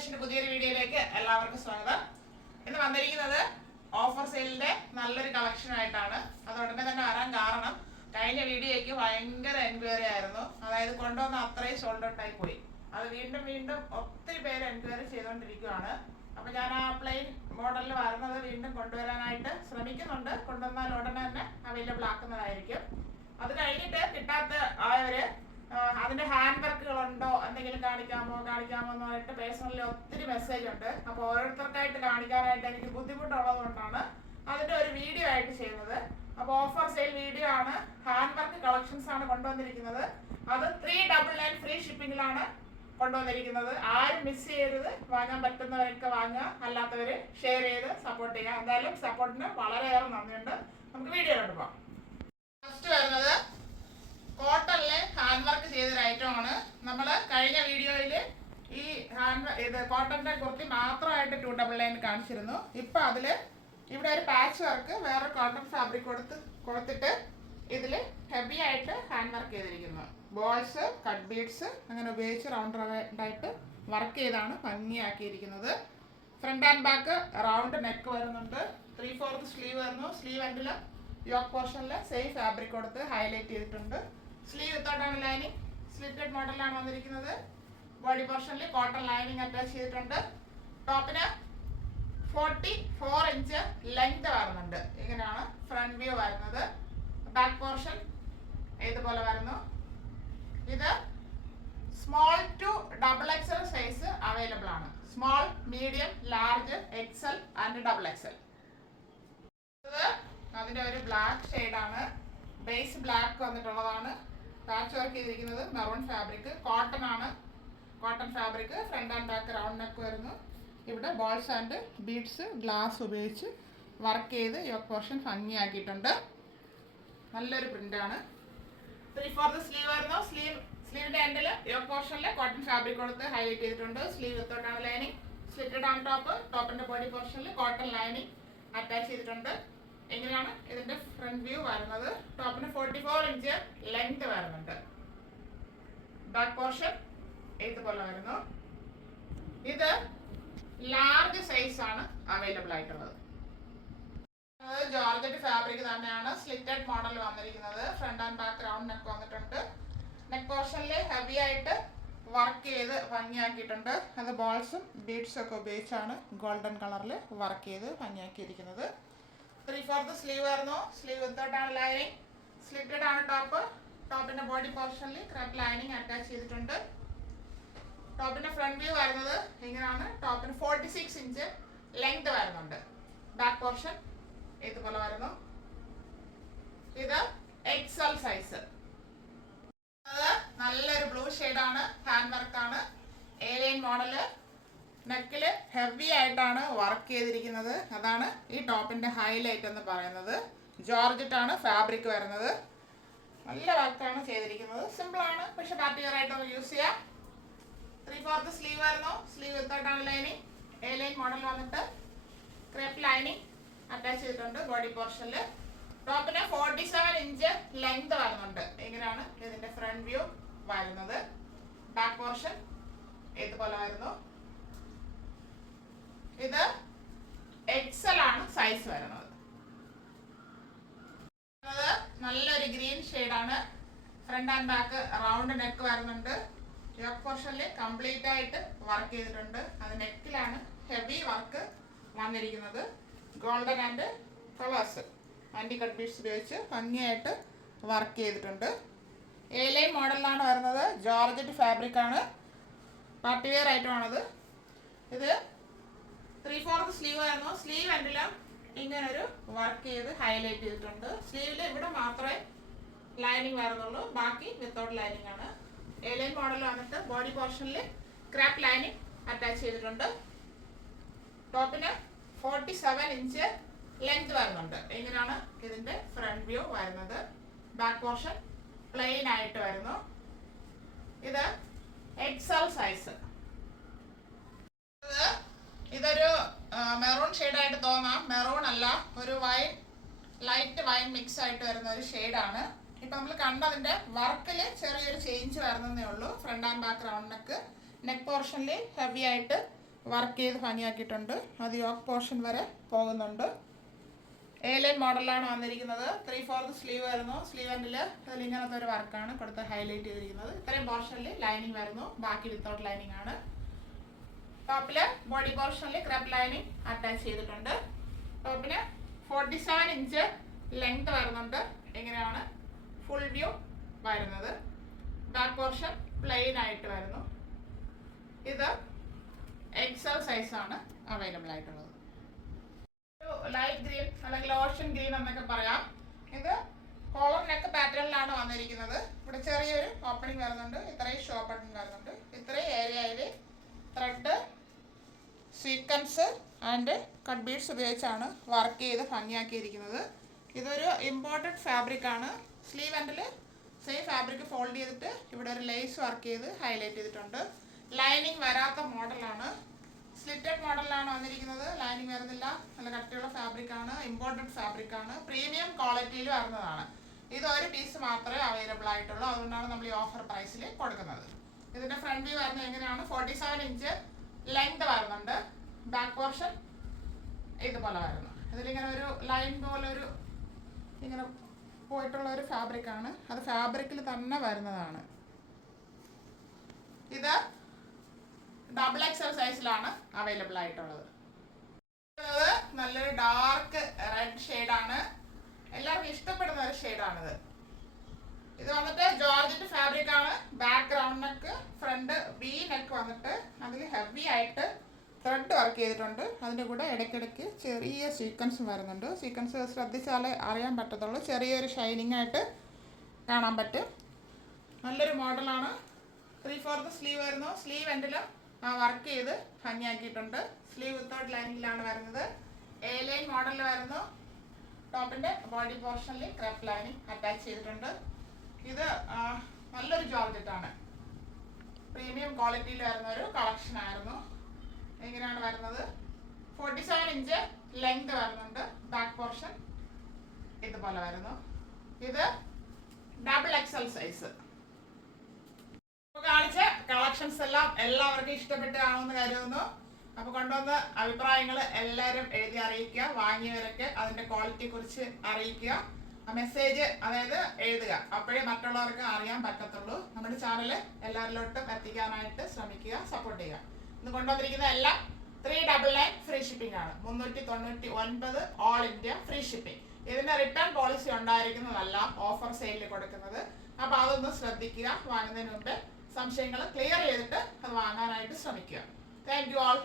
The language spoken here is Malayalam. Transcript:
ഫാഷന്റെ പുതിയൊരു വീഡിയോയിലേക്ക് എല്ലാവർക്കും സ്വാഗതം. ഇന്ന് വന്നിരിക്കുന്നത് ഓഫർ സെയിലിന്റെ നല്ലൊരു കളക്ഷൻ ആയിട്ടാണ്. അത് ഉടനെ തന്നെ വരാൻ കാരണം കഴിഞ്ഞ വീഡിയോയ്ക്ക് ഭയങ്കര എൻക്വയറി ആയിരുന്നു. അതായത് കൊണ്ടുവന്ന അത്രയും സോൾഡ് ഔട്ട് ആയി പോയി. അത് വീണ്ടും വീണ്ടും ഒത്തിരി പേര് എൻക്വയറി ചെയ്തുകൊണ്ടിരിക്കുകയാണ്. അപ്പൊ ഞാൻ ആ പ്ലെയിൻ മോഡലിൽ വരുന്നത് വീണ്ടും കൊണ്ടുവരാനായിട്ട് ശ്രമിക്കുന്നുണ്ട്. കൊണ്ടുവന്നാൽ ഉടനെ തന്നെ അവൈലബിൾ ആക്കുന്നതായിരിക്കും. അത് കഴിഞ്ഞിട്ട് കിട്ടാത്ത ആയവര് അതിന്റെ ഹാൻഡ് വർക്കുകളുണ്ടോ, എന്തെങ്കിലും കാണിക്കാമോ എന്ന് പറഞ്ഞിട്ട് പേഴ്സണലി ഒത്തിരി മെസ്സേജ് ഉണ്ട്. അപ്പോൾ ഓരോരുത്തർക്കായിട്ട് കാണിക്കാനായിട്ട് എനിക്ക് ബുദ്ധിമുട്ടുള്ളത് കൊണ്ടാണ് അതിന്റെ ഒരു വീഡിയോ ആയിട്ട് ചെയ്യുന്നത്. അപ്പോൾ ഓഫർ സെയിൽ വീഡിയോ ആണ്. ഹാൻഡ് വർക്ക് കളക്ഷൻസ് ആണ് കൊണ്ടുവന്നിരിക്കുന്നത്. അത് 399 ഫ്രീ ഷിപ്പിംഗിലാണ് കൊണ്ടുവന്നിരിക്കുന്നത്. ആരും മിസ് ചെയ്യരുത്. വാങ്ങാൻ പറ്റുന്നവരൊക്കെ വാങ്ങുക, അല്ലാത്തവര് ഷെയർ ചെയ്ത് സപ്പോർട്ട് ചെയ്യുക. എന്തായാലും സപ്പോർട്ടിന് വളരെയേറെ നന്ദിയുണ്ട്. നമുക്ക് വീഡിയോയിലോട്ട് പോകാം. ഫസ്റ്റ് വരുന്നത് കോട്ടണില് ഹാൻഡ് വർക്ക് ചെയ്തൊരു ഐറ്റം ആണ്. നമ്മൾ കഴിഞ്ഞ വീഡിയോയിൽ ഈ കോട്ടന്റെ കുർത്തി മാത്രമായിട്ട് 299 കാണിച്ചിരുന്നു. ഇപ്പൊ അതില് ഇവിടെ ഒരു പാച്ച് വർക്ക് വേറെ കോട്ടൺ ഫാബ്രിക് കൊടുത്തിട്ട് ഇതില് ഹെവി ആയിട്ട് ഹാൻഡ് വർക്ക് ചെയ്തിരിക്കുന്നു. ബോൾസ്, കട്ട് ബീഡ്സ് അങ്ങനെ ഉപയോഗിച്ച് റൗണ്ട് ആയിട്ട് വർക്ക് ചെയ്താണ് ഭംഗിയാക്കിയിരിക്കുന്നത്. Front and back round neck വരുന്നുണ്ട്. 3/4 സ്ലീവ് വരുന്നു. സ്ലീവ് എൻഡില് യോക്ക് പോർഷനിൽ സെയിം ഫാബ്രിക് കൊടുത്ത് ഹൈലൈറ്റ് ചെയ്തിട്ടുണ്ട്. സ്ലീവ് വിത്തൗട്ടാണ് ലൈനിങ്. സ്ലിറ്റഡ് മോഡലാണ് വന്നിരിക്കുന്നത്. ബോഡി പോർഷനിൽ കോട്ടൺ ലൈനിങ് അറ്റാച്ച് ചെയ്തിട്ടുണ്ട്. ടോപ്പിന് 44 ഇഞ്ച് ലെങ്ത് വരുന്നുണ്ട്. ഇങ്ങനെയാണ് ഫ്രണ്ട് വ്യൂ വരുന്നത്. ബാക്ക് പോർഷൻ ഇതുപോലെ വരുന്നു. ഇത് small to XXL size available ആണ്. Small, medium, large, XL and XXL. അതിന്റെ ഒരു ബ്ലാക്ക് ഷെയ്ഡാണ്. ബേസ് ബ്ലാക്ക് വന്നിട്ടുള്ളതാണ്. പാച്ച് വർക്ക് ചെയ്തിരിക്കുന്നത് മെറൂൺ ഫാബ്രിക്. കോട്ടൺ ആണ്. Cotton fabric. Front and back round neck വരുന്നു. ഇവിടെ ബോൾസ് ആൻഡ് ബീഡ്സ് ഗ്ലാസ് ഉപയോഗിച്ച് വർക്ക് ചെയ്ത് യോക്ക് പോർഷൻ ഭംഗിയാക്കിയിട്ടുണ്ട്. നല്ലൊരു പ്രിന്റാണ്. 3/4 സ്ലീവ് വരുന്നു. സ്ലീവിന്റെ എൻഡിൽ യോക്ക് പോർഷനിൽ കോട്ടൺ ഫാബ്രിക് കൊടുത്ത് ഹൈലൈറ്റ് ചെയ്തിട്ടുണ്ട്. സ്ലീവ് വിത്തോട്ടാണ് ലൈനിങ്. സ്ലിറ്റഡ് ആണ് ടോപ്പ്. ടോപ്പിന്റെ ബോഡി പോർഷനിൽ കോട്ടൺ ലൈനിങ് അറ്റാച്ച് ചെയ്തിട്ടുണ്ട്. എങ്ങനെയാണ് ഇതിന്റെ ഫ്രണ്ട് വ്യൂ വരുന്നത്. ടോപ്പിന് 44 ഇഞ്ച് ലെങ്ത് വരുന്നുണ്ട്. ബാക്ക് പോർഷൻ ഇതുപോലെ വരുന്നു. ഇത് ലാർജ് സൈസ് ആണ് അവൈലബിൾ ആയിട്ടുള്ളത്. ജോർജറ്റ് ഫാബ്രിക് തന്നെയാണ്. സ്ലിറ്റഡ് മോഡൽ വന്നിരിക്കുന്നത്. Front and back round neck വന്നിട്ടുണ്ട്. നെക്ക് പോർഷനിൽ ഹെവി ആയിട്ട് വർക്ക് ചെയ്ത് ഭംഗിയാക്കിയിട്ടുണ്ട്. അത് ബോൾസും ബീഡ്സും ഒക്കെ ഉപയോഗിച്ചാണ് ഗോൾഡൻ കളറിൽ വർക്ക് ചെയ്ത് ഭംഗിയാക്കിയിരിക്കുന്നത്. 3/4 സ്ലീവ് വരുന്നു. സ്ലീവ് വിത്തോട്ടാണ് ലൈനിങ്. സ്ലിറ്റഡ് ആണ് ടോപ്പ്. ടോപ്പിന്റെ ബോഡി പോർഷനിൽ ക്രെപ്പ് ലൈനിങ് അറ്റാച്ച് ചെയ്തിട്ടുണ്ട്. ടോപ്പിന്റെ ഫ്രണ്ട് വ്യൂ വരുന്നത് ഇങ്ങനെയാണ്. ടോപ്പിന് 46 ഇഞ്ച് ലെങ്ത് വരുന്നുണ്ട്. ബാക്ക് പോർഷൻ ഇതുപോലെ വരുന്നു. ഇത് XL സൈസ്. നല്ലൊരു ബ്ലൂ ഷെയ്ഡാണ്. ഹാൻഡ് വർക്കാണ്. A-line model. നെക്കില് ഹെവി ആയിട്ടാണ് വർക്ക് ചെയ്തിരിക്കുന്നത്. അതാണ് ഈ ടോപ്പിന്റെ ഹൈലൈറ്റ് എന്ന് പറയുന്നത്. ജോർജറ്റ് ആണ് ഫാബ്രിക് വരുന്നത്. നല്ല വർക്കാണ് ചെയ്തിരിക്കുന്നത്. സിമ്പിൾ ആണ്, പക്ഷെ പാർട്ടി വെയർ ആയിട്ട് യൂസ് ചെയ്യാം. 3/4 സ്ലീവ് വരുന്നു. സ്ലീവ് വിത്തോട്ടാണ് ലൈനിങ്. A-line മോഡൽ വന്നിട്ട് ക്രേപ്പ് ലൈനിങ് അറ്റാച്ച് ചെയ്തിട്ടുണ്ട് ബോഡി പോർഷനിൽ. ടോപ്പിന് 47 ഇഞ്ച് ലെങ്ത് വരുന്നുണ്ട്. ഇങ്ങനെയാണ് ഇതിന്റെ ഫ്രണ്ട് വ്യൂ വരുന്നത്. ബാക്ക് പോർഷൻ ഇതുപോലെ വരുന്നു. ഇത് XL ആണ് സൈസ് വരുന്നത്. നല്ലൊരു ഗ്രീൻ ഷെയ്ഡാണ്. Front and back round neck വരുന്നുണ്ട്. യോക്ക് പോർഷനിൽ കംപ്ലീറ്റ് ആയിട്ട് വർക്ക് ചെയ്തിട്ടുണ്ട്. അത് നെക്കിലാണ് ഹെവി വർക്ക് വന്നിരിക്കുന്നത്. ഗോൾഡൻ ആൻഡ് കളേഴ്സ് ആൻറ്റി കട്ട് ബീഡ്സ് ഉപയോഗിച്ച് ഭംഗിയായിട്ട് വർക്ക് ചെയ്തിട്ടുണ്ട്. A-line മോഡലിലാണ് വരുന്നത്. ജോർജറ്റ് ഫാബ്രിക് ആണ്. പാർട്ടി വെയർ ഐറ്റമാണത്. ഇത് 3/4 സ്ലീവ് ആയിരുന്നു. സ്ലീവ് എൻഡിലും ഇങ്ങനൊരു വർക്ക് ചെയ്ത് ഹൈലൈറ്റ് ചെയ്തിട്ടുണ്ട്. സ്ലീവിൽ ഇവിടെ മാത്രമേ ലൈനിങ് വരുന്നുള്ളൂ. ബാക്കി വിത്തൗട്ട് ലൈനിങ് ആണ്. A-line മോഡൽ വന്നിട്ട് ബോഡി പോർഷനിൽ ക്രാപ്പ് ലൈനിങ് അറ്റാച്ച് ചെയ്തിട്ടുണ്ട്. ടോപ്പിന് 47 ഇഞ്ച് ലെങ്ത് വരുന്നുണ്ട്. ഇങ്ങനെയാണ് ഇതിന്റെ ഫ്രണ്ട് വ്യൂ വരുന്നത്. ബാക്ക് പോർഷൻ പ്ലെയിൻ ആയിട്ട് വരുന്നു. ഇത് XL സൈസ്. ഇതൊരു മെറൂൺ ഷെയ്ഡായിട്ട് തോന്നാം. മെറൂൺ അല്ല, ഒരു ലൈറ്റ് വൈൻ മിക്സ് ആയിട്ട് വരുന്ന ഒരു ഷെയ്ഡാണ്. ഇപ്പം നമ്മൾ കണ്ടതിൻ്റെ വർക്കിൽ ചെറിയൊരു ചേഞ്ച് വരുന്നതേ ഉള്ളൂ. Front and back round neck. Neck പോർഷനിൽ ഹെവി ആയിട്ട് വർക്ക് ചെയ്ത് ഭംഗിയാക്കിയിട്ടുണ്ട്. അത് യോക്ക് പോർഷൻ വരെ പോകുന്നുണ്ട്. A-line മോഡലാണ് വന്നിരിക്കുന്നത്. 3/4 സ്ലീവ് വരുന്നു. സ്ലീവ് എൻഡിൽ അതിൽ ഇങ്ങനത്തെ ഒരു വർക്കാണ് കൊടുത്ത് ഹൈലൈറ്റ് ചെയ്തിരിക്കുന്നത്. ഇത്രയും പോർഷനിൽ ലൈനിങ് വരുന്നു, ബാക്കി വിത്തൗട്ട് ലൈനിങ് ആണ്. ടോപ്പിൽ ബോഡി പോർഷനിൽ ക്രെപ്പ് ലൈനിങ് അറ്റാച്ച് ചെയ്തിട്ടുണ്ട്. ടോപ്പിന് 47 ഇഞ്ച് ലെങ്ത് വരുന്നുണ്ട്. ഇങ്ങനെയാണ് ഫുൾ വ്യൂ വരുന്നത്. ബാക്ക് പോർഷൻ പ്ലെയിൻ ആയിട്ട് വരുന്നു. ഇത് എക്സൽ സൈസാണ് അവൈലബിൾ ആയിട്ടുള്ളത്. ലൈറ്റ് ഗ്രീൻ അല്ലെങ്കിൽ ഓഷൻ ഗ്രീൻ എന്നൊക്കെ പറയാം. ഇത് കോളർ നെക്ക് പാറ്റേണിലാണ് വന്നിരിക്കുന്നത്. ഇവിടെ ചെറിയൊരു ഓപ്പണിംഗ് വരുന്നുണ്ട്. ഇത്രയും ഷോ ബട്ടൺ വരുന്നുണ്ട്. ഇത്രയും ഏരിയയിൽ thread, sequence and cut beads ഉപയോഗിച്ചാണ് വർക്ക് ചെയ്ത് ഭംഗിയാക്കിയിരിക്കുന്നത്. ഇതൊരു ഇമ്പോർട്ടഡ് ഫാബ്രിക് ആണ്. സ്ലീവ് എൻഡിൽ സെയിം ഫാബ്രിക് ഫോൾഡ് ചെയ്തിട്ട് ഇവിടെ ഒരു ലേസ് വർക്ക് ചെയ്ത് ഹൈലൈറ്റ് ചെയ്തിട്ടുണ്ട്. ലൈനിങ് വരാത്ത മോഡലാണ്. സ്ലിറ്റഡ് മോഡലിലാണ് വന്നിരിക്കുന്നത്. ലൈനിങ് വരുന്നില്ല. നല്ല കട്ടിയുള്ള ഫാബ്രിക് ആണ്. ഇമ്പോർട്ടഡ് ഫാബ്രിക് ആണ്. പ്രീമിയം ക്വാളിറ്റിയിൽ വരുന്നതാണ്. ഇത് ഒരു പീസ് മാത്രമേ അവൈലബിൾ ആയിട്ടുള്ളൂ. അതുകൊണ്ടാണ് നമ്മൾ ഈ ഓഫർ പ്രൈസിൽ കൊടുക്കുന്നത്. ഇതിന്റെ ഫ്രണ്ട് വ്യൂ വരുന്നത് എങ്ങനെയാണ്? 47 ഇഞ്ച് ലെങ്ത് വരുന്നുണ്ട്. ബാക്ക് പോർഷൻ ഇതുപോലെ വരുന്നു. ഇതിലിങ്ങനെ ഒരു ലൈൻ പോലെ ഒരു ഇങ്ങനെ പോയിട്ടുള്ള ഒരു ഫാബ്രിക് ആണ്. അത് ഫാബ്രിക്കിൽ തന്നെ വരുന്നതാണ്. ഇത് ഡബിൾ എക്സൽ സൈസിലാണ് അവൈലബിൾ ആയിട്ടുള്ളത്. നല്ലൊരു ഡാർക്ക് റെഡ് ഷെയ്ഡാണ്. എല്ലാവർക്കും ഇഷ്ടപ്പെടുന്ന ഒരു ഷെയ്ഡാണിത്. ഇത് വന്നിട്ട് ജോർജറ്റ് ഫാബ്രിക് ആണ്. Background neck, front V neck വന്നിട്ട് അതിൽ ഹെവി ആയിട്ട് ത്രെഡ് വർക്ക് ചെയ്തിട്ടുണ്ട്. അതിൻ്റെ കൂടെ ഇടയ്ക്കിടയ്ക്ക് ചെറിയ സീക്വൻസും വരുന്നുണ്ട്. സീക്വൻസ് ശ്രദ്ധിച്ചാലേ അറിയാൻ പറ്റത്തുള്ളൂ. ചെറിയൊരു ഷൈനിങ് ആയിട്ട് കാണാൻ പറ്റും. നല്ലൊരു മോഡലാണ്. 3/4 സ്ലീവ് വരുന്നു. സ്ലീവ് എൻഡിലും വർക്ക് ചെയ്ത് ഭംഗിയാക്കിയിട്ടുണ്ട്. സ്ലീവ് വിത്തൗട്ട് ലൈനിങ്ങിലാണ് വരുന്നത്. A-line മോഡലിൽ വരുന്നു. ടോപ്പിൻ്റെ ബോഡി പോർഷനിൽ ക്രെപ്പ് ലൈനിങ് അറ്റാച്ച് ചെയ്തിട്ടുണ്ട്. ഇത് നല്ലൊരു ജോർജറ്റാണ്. പ്രീമിയം ക്വാളിറ്റിയിൽ വരുന്ന ഒരു കളക്ഷൻ ആയിരുന്നു. ഇങ്ങനെയാണ് വരുന്നത്. 47 ഇഞ്ച് ലെങ്ത് വരുന്നുണ്ട്. ബാക്ക് പോർഷൻ ഇതുപോലെ വരുന്നു. ഇത് ഡബിൾ എക്സൽ സൈസ്. കാണിച്ച കളക്ഷൻസ് എല്ലാം എല്ലാവർക്കും ഇഷ്ടപ്പെട്ട് കാണുമെന്ന് കരുതുന്നു. അപ്പോൾ കൊണ്ടുവന്ന അഭിപ്രായങ്ങൾ എല്ലാവരും എഴുതി അറിയിക്കുക. വാങ്ങിയവരൊക്കെ അതിൻ്റെ ക്വാളിറ്റിയെ കുറിച്ച് അറിയിക്കുക. ആ മെസ്സേജ് അതായത് എഴുതുക. അപ്പോഴേ മറ്റുള്ളവർക്ക് അറിയാൻ പറ്റത്തുള്ളൂ. നമ്മുടെ ചാനൽ എല്ലാവരിലോട്ടും എത്തിക്കാനായിട്ട് ശ്രമിക്കുക, സപ്പോർട്ട് ചെയ്യുക. ഇന്ന് കൊണ്ടുവന്നിരിക്കുന്ന എല്ലാം 399 ഫ്രീ ഷിപ്പിംഗ് ആണ്. 399 ഓൾ ഇന്ത്യ ഫ്രീ ഷിപ്പിംഗ്. ഇതിന്റെ റിട്ടേൺ പോളിസി ഉണ്ടായിരിക്കുന്നതല്ല ഓഫർ സെയിലിൽ കൊടുക്കുന്നത്. അപ്പോൾ അതൊന്ന് ശ്രദ്ധിക്കുക. വാങ്ങുന്നതിന് മുമ്പ് സംശയങ്ങൾ ക്ലിയർ ചെയ്തിട്ട് അത് വാങ്ങാനായിട്ട് ശ്രമിക്കുക. Thank you all.